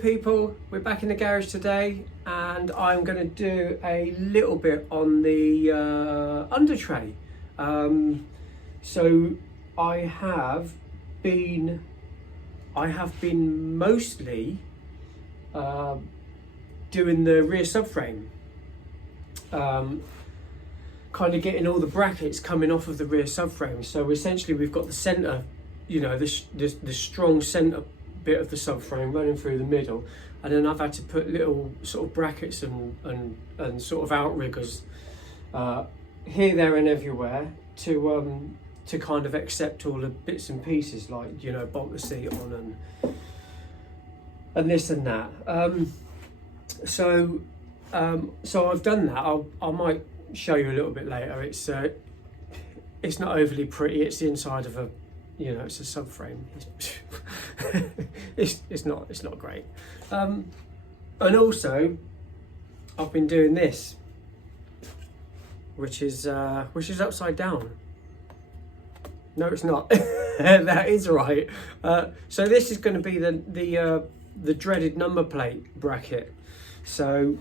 people, we're back in the garage today and I'm going to do a little bit on the under tray. So I have been mostly doing the rear subframe, kind of getting all the brackets coming off of the rear subframe. So essentially we've got the centre, you know, the strong centre bit of the subframe running through the middle, and then I've had to put little sort of brackets and sort of outriggers here, there and everywhere to kind of accept all the bits and pieces, like, you know, bolt the seat on and this and that. So I've done that. I might show you a little bit later. It's not overly pretty. It's the inside of a, you know, it's a subframe. It's not great. And also I've been doing this, which is upside down. No, it's not. That is right. So this is going to be the dreaded number plate bracket. So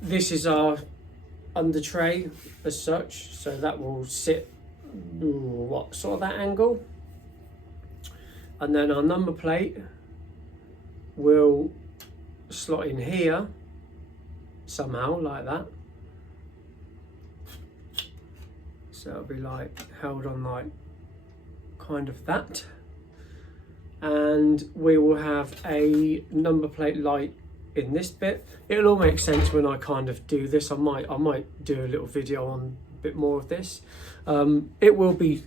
this is our under tray as such. So that will sit what sort of that angle, and then our number plate will slot in here somehow like that. So it'll be like held on like kind of that, and we will have a number plate light in this bit. It'll all make sense when I kind of do this. I might do a little video on a bit more of this. It will be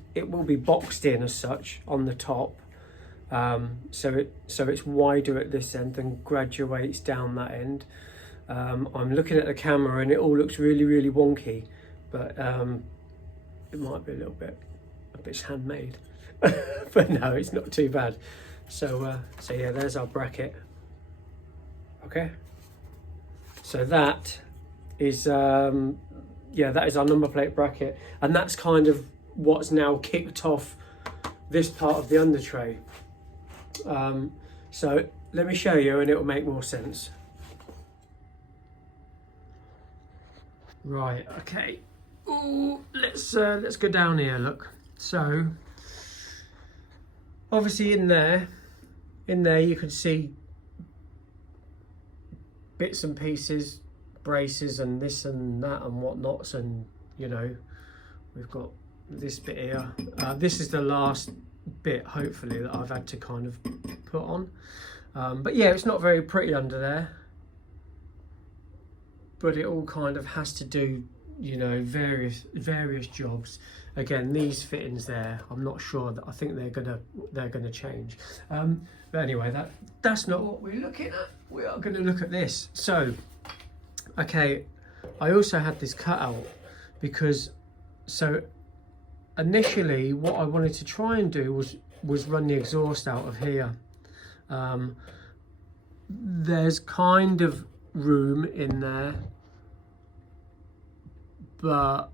boxed in as such on the top, so it's wider at this end and graduates down that end. I'm looking at the camera and it all looks really wonky, but it might be a bit handmade. But no, it's not too bad. So yeah, there's our bracket. Okay, so that is yeah, that is our number plate bracket, and that's kind of what's now kicked off this part of the under tray. So let me show you and it will make more sense. Right, okay. Ooh, let's go down here. Look, so obviously in there you can see bits and pieces, braces and this and that and whatnots, and you know, we've got this bit here. This is the last bit, hopefully, that I've had to kind of put on. But yeah, it's not very pretty under there, but it all kind of has to do, you know, various jobs. Again, these fittings there, I'm not sure that I think they're gonna change. But anyway, that's not what we're looking at. We are going to look at this. So, okay, I also had this cut out because, so initially what I wanted to try and do was run the exhaust out of here. There's kind of room in there, but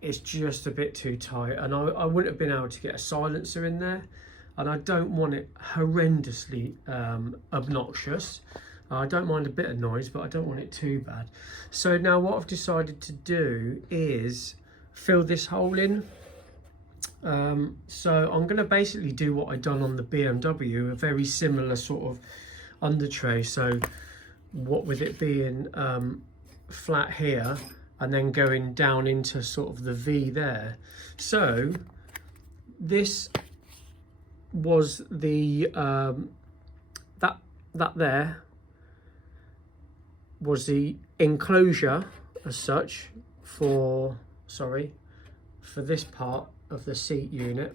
it's just a bit too tight, and I wouldn't have been able to get a silencer in there, and I don't want it horrendously obnoxious. I don't mind a bit of noise, but I don't want it too bad. So now what I've decided to do is fill this hole in. So I'm going to basically do what I've done on the BMW, a very similar sort of under tray. So what with it being flat here and then going down into sort of the V there. So this was the that there was the enclosure as such for this part of the seat unit.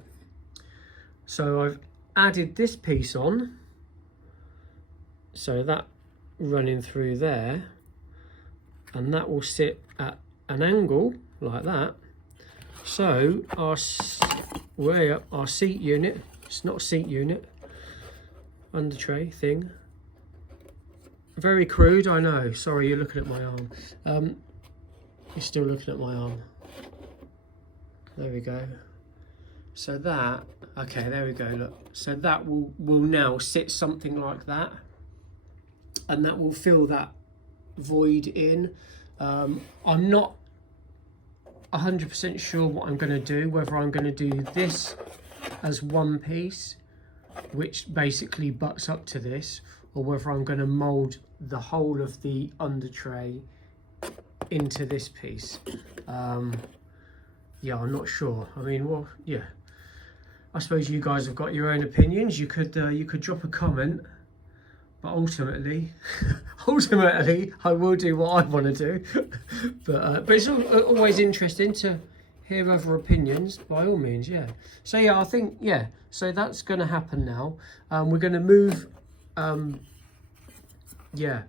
So I've added this piece on, so that running through there, and that will sit at an angle like that. So our seat unit, it's not a seat unit, under tray thing, very crude, I know, sorry, you're looking at my arm. You're still looking at my arm. There we go. So that, okay, there we go, look. So that will now sit something like that, and that will fill that void in. I'm not 100% sure what I'm going to do, whether I'm going to do this as one piece, which basically butts up to this, or whether I'm going to mould the whole of the under tray into this piece. Yeah, I'm not sure. I mean, well, yeah, I suppose you guys have got your own opinions. You could drop a comment, but ultimately I will do what I want to do. But it's always interesting to hear other opinions, by all means. Yeah. So yeah, I think, yeah, so that's going to happen now. We're going to move. Yeah,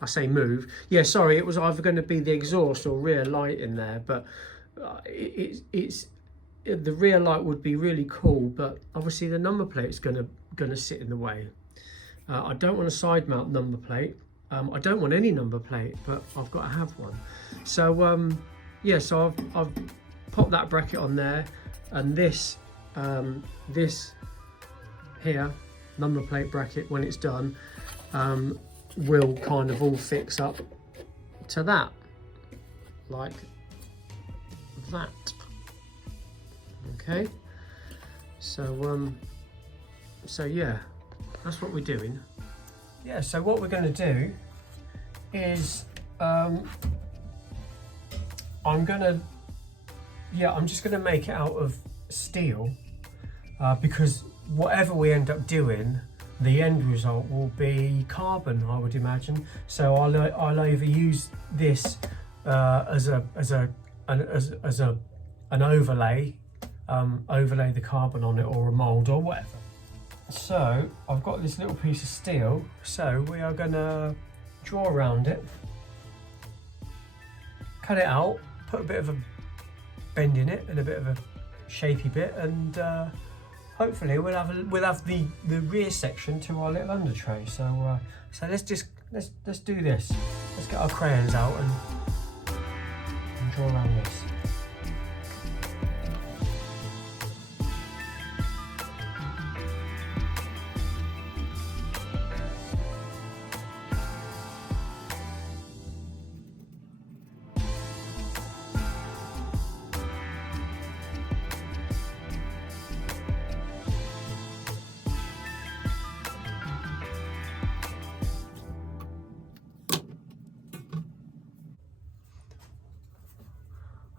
I say move. Yeah, sorry, it was either going to be the exhaust or rear light in there, but it's the rear light would be really cool, but obviously the number plate is going to sit in the way. I don't want a side mount number plate. I don't want any number plate, but I've got to have one. So yeah, so I've popped that bracket on there, and this here number plate bracket, when it's done, will kind of all fix up to that, like that. Okay, so yeah, that's what we're doing. Yeah, so what we're going to do is I'm just going to make it out of steel, because whatever we end up doing, the end result will be carbon, I would imagine. So I'll either use this as an overlay, overlay the carbon on it, or a mould, or whatever. So I've got this little piece of steel, so we are going to draw around it, cut it out, put a bit of a bend in it and a bit of a shapy bit, and hopefully we'll have the rear section to our little under tray. So so let's do this. Let's get our crayons out and draw around this.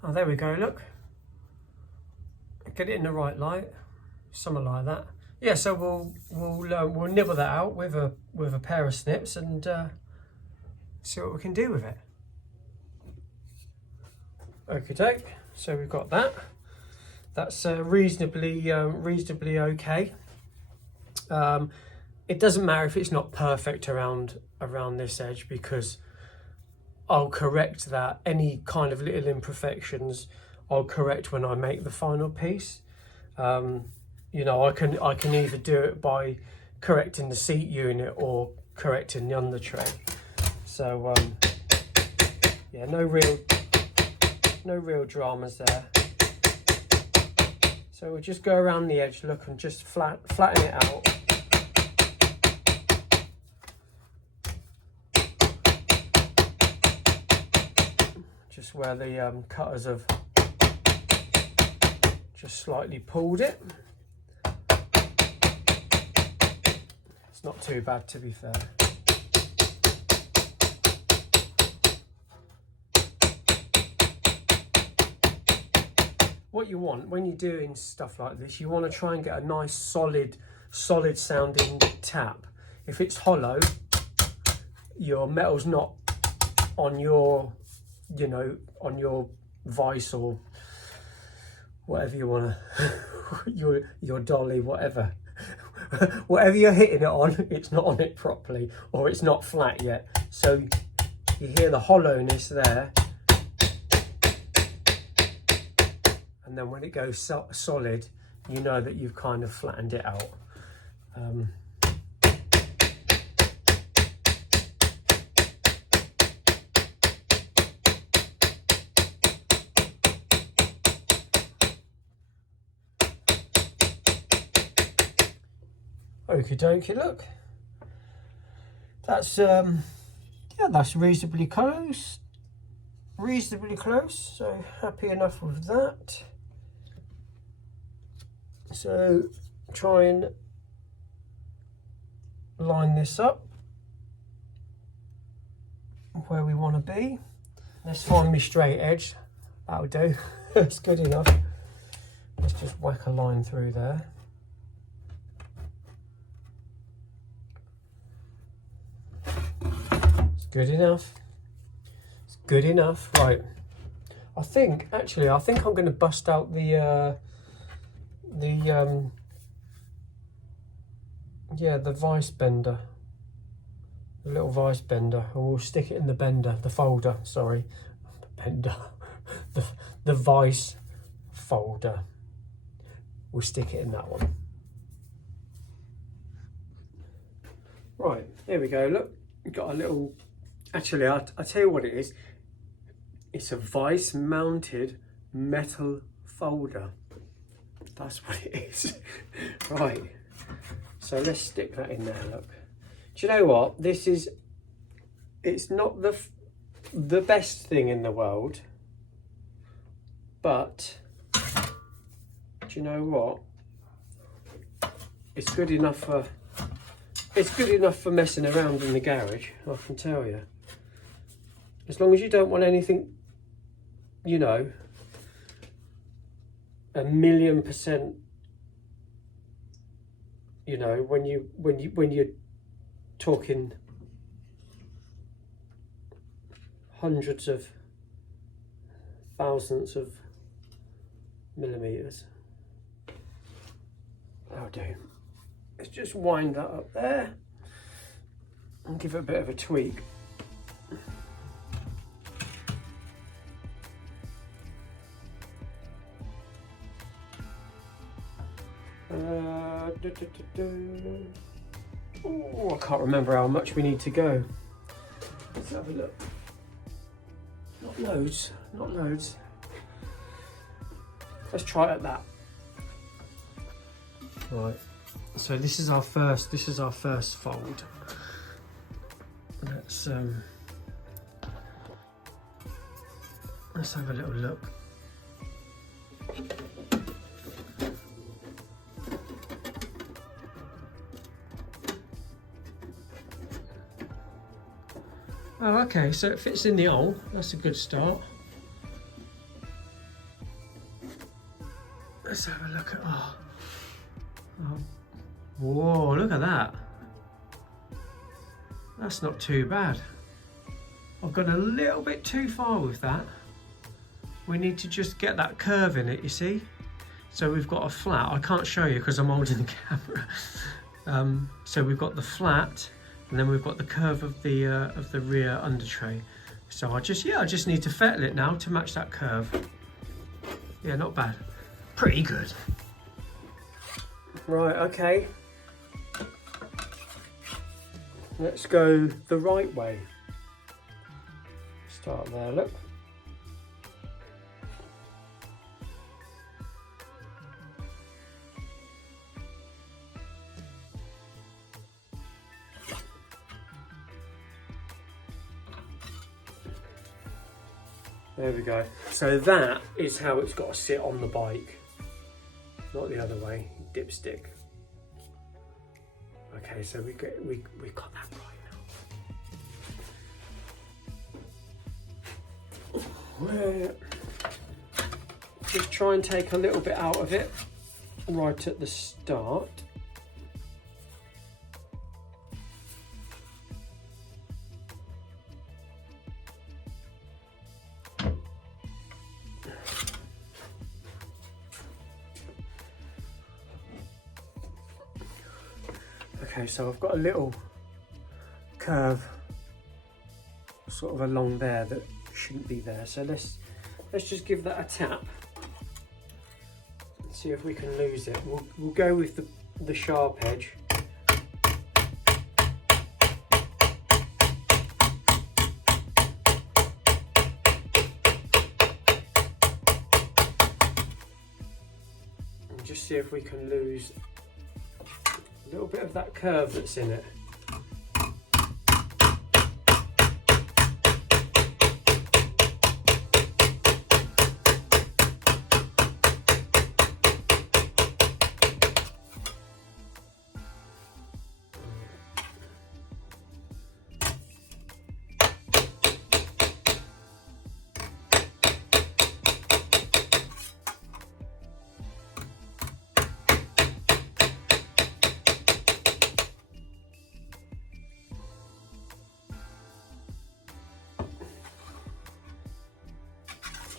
Oh, there we go, look. Get it in the right light, something like that. Yeah, so we'll nibble that out with a pair of snips and see what we can do with it. Okay, so we've got that. That's reasonably okay. It doesn't matter if it's not perfect around this edge, because I'll correct that. Any kind of little imperfections I'll correct when I make the final piece. You know, I can either do it by correcting the seat unit or correcting the under tray. So yeah, no real dramas there. So we'll just go around the edge, look, and just flatten it out. Just where the cutters have just slightly pulled it. It's not too bad, to be fair. What you want when you're doing stuff like this, you want to try and get a nice solid sounding tap. If it's hollow, your metal's not on your, you know, on your vice or whatever you want to, your dolly, whatever. Whatever you're hitting it on, it's not on it properly, or it's not flat yet. So you hear the hollowness there. And then when it goes solid, you know that you've kind of flattened it out. Okie dokie, look. That's yeah, that's reasonably close. Reasonably close, so happy enough with that. So try and line this up where we want to be. Let's find me straight edge. That'll do. That's good enough. Let's just whack a line through there. It's good enough. It's good enough. Right. I think I'm going to bust out the vice bender, the little vice bender, and we'll stick it in the bender, the folder, sorry, the bender, the vice folder. We'll stick it in that one. Right, here we go, look, we've got a little, actually I'll tell you what it is. It's a vice mounted metal folder. That's what it is. Right, so let's stick that in there, look. Do you know what? It's not the best thing in the world, but do you know what? It's good enough for messing around in the garage, I can tell you. As long as you don't want anything, you know, 1,000,000%, you know, when you're talking hundreds of thousands of millimeters. That'll do. Let's just wind that up there and give it a bit of a tweak. Oh, I can't remember how much we need to go. Let's have a look. Not loads, not loads. Let's try it at that. Right. So this is our first fold. Let's have a little look. Oh, okay, so it fits in the hole. That's a good start. Let's have a look at, oh. Whoa, look at that. That's not too bad. I've gone a little bit too far with that. We need to just get that curve in it, you see? So we've got a flat. I can't show you because I'm holding the camera. So we've got the flat, and then we've got the curve of the rear under tray. So I just need to fettle it now to match that curve. Yeah, not bad. Pretty good. Right, okay. Let's go the right way. Start there, look. There we go. So that is how it's got to sit on the bike. Not the other way, dipstick. Okay, so we got that right now. Just try and take a little bit out of it right at the start. Okay, so I've got a little curve sort of along there that shouldn't be there. So let's just give that a tap and see if we can lose it. We'll go with the sharp edge. And just see if we can lose little bit of that curve that's in it.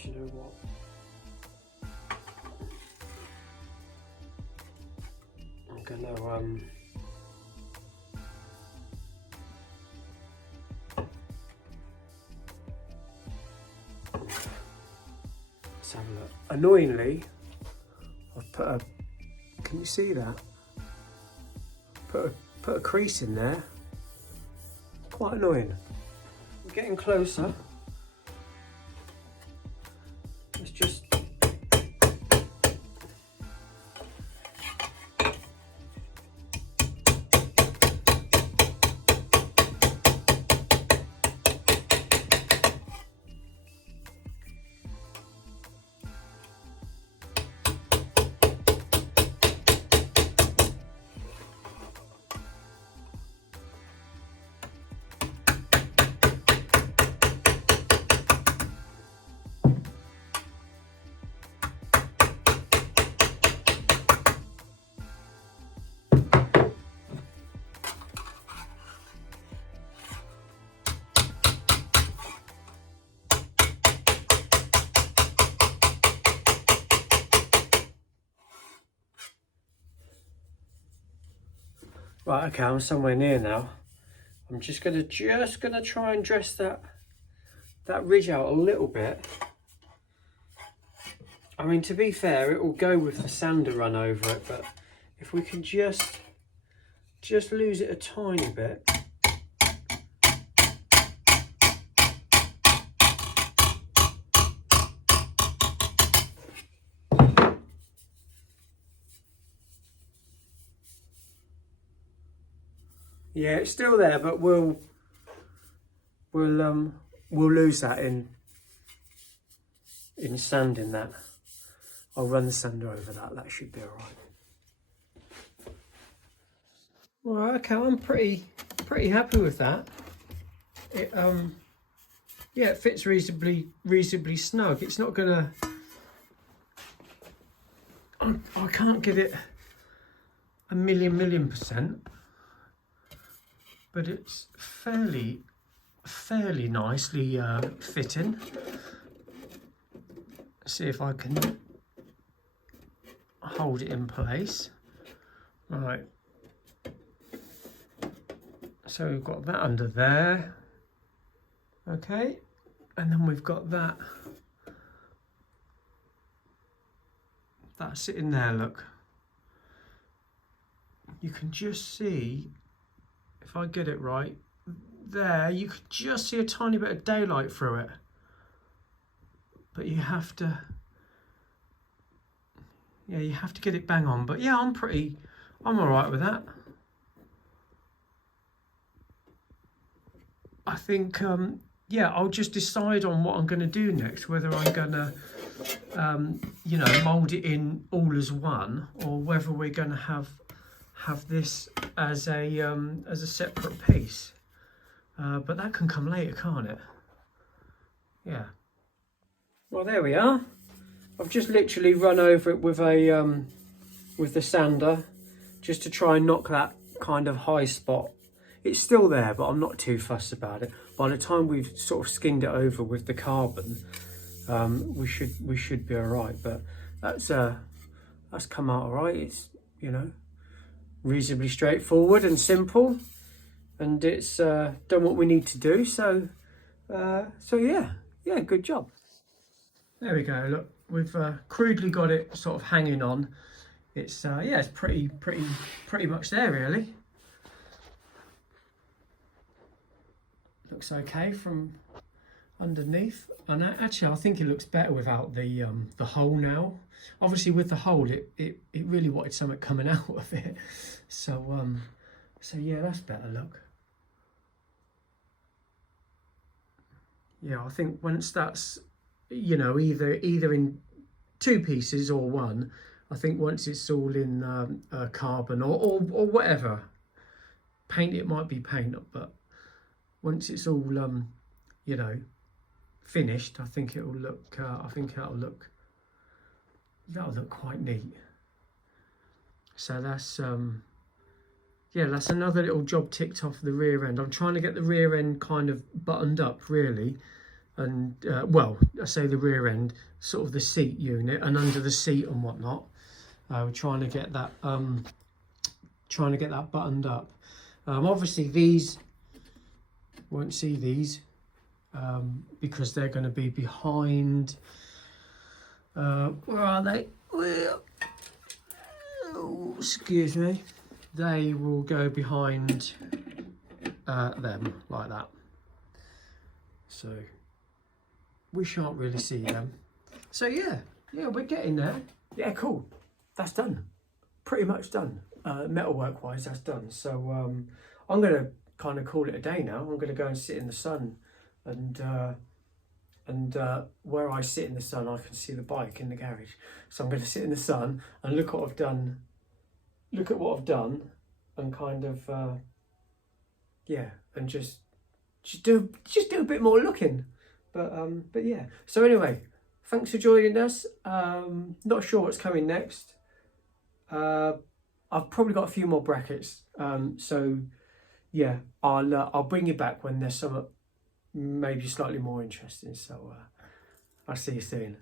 You know what? I'm gonna let's have a look. Annoyingly, I've put a, can you see that? Put a crease in there. Quite annoying. I'm getting closer. Let's just right, okay, I'm somewhere near now. I'm just gonna try and dress that ridge out a little bit. I mean, to be fair, it will go with the sander run over it, but if we can just lose it a tiny bit. Yeah, it's still there, but we'll lose that in sanding that. I'll run the sander over that. That should be all right. Well, okay, I'm pretty happy with that. It yeah, it fits reasonably snug. It's not gonna. I can't give it a million %. But it's fairly nicely fitting. See if I can hold it in place. Right. So we've got that under there. Okay. And then we've got that sitting there, look. You can just see, if I get it right, there, you could just see a tiny bit of daylight through it. But you have to, yeah, you have to get it bang on. But yeah, I'm all right with that. I think, yeah, I'll just decide on what I'm going to do next, whether I'm going to, you know, mould it in all as one, or whether we're going to have this as a separate piece. But that can come later, can't it? Yeah. Well, there we are. I've just literally run over it with a with the sander, just to try and knock that kind of high spot. It's still there, but I'm not too fussed about it. By the time we've sort of skinned it over with the carbon, we should be all right. But that's come out all right. It's, you know, reasonably straightforward and simple, and it's done what we need to do. So yeah, good job. There we go. Look, we've crudely got it sort of hanging on. It's yeah, it's pretty much there, really. Looks okay from underneath. And actually, I think it looks better without the hole now. Obviously, with the hole, it really wanted something coming out of it. So so yeah, that's better look. Yeah, I think once that's, you know, either in two pieces or one, I think once it's all in carbon or whatever paint, it might be paint, but once it's all you know, finished, I think it will look that'll look quite neat. So that's yeah, that's another little job ticked off the rear end. I'm trying to get the rear end kind of buttoned up really, and well, I say the rear end, sort of the seat unit and under the seat and whatnot. We're trying to get that buttoned up. Obviously these won't see these because they're going to be behind. Where are they? Oh, excuse me. They will go behind them like that. So we shan't really see them. So yeah, we're getting there. Yeah, cool. That's done. Pretty much done. Metalwork wise, that's done. So I'm gonna kind of call it a day now. I'm gonna go and sit in the sun, and where I sit in the sun, I can see the bike in the garage. So I'm gonna sit in the sun and look what I've done. Look at what I've done, and kind of yeah, and just do a bit more looking. But yeah. So anyway, thanks for joining us. Not sure what's coming next. I've probably got a few more brackets. So yeah, I'll bring you back when there's some maybe slightly more interesting. So I'll see you soon.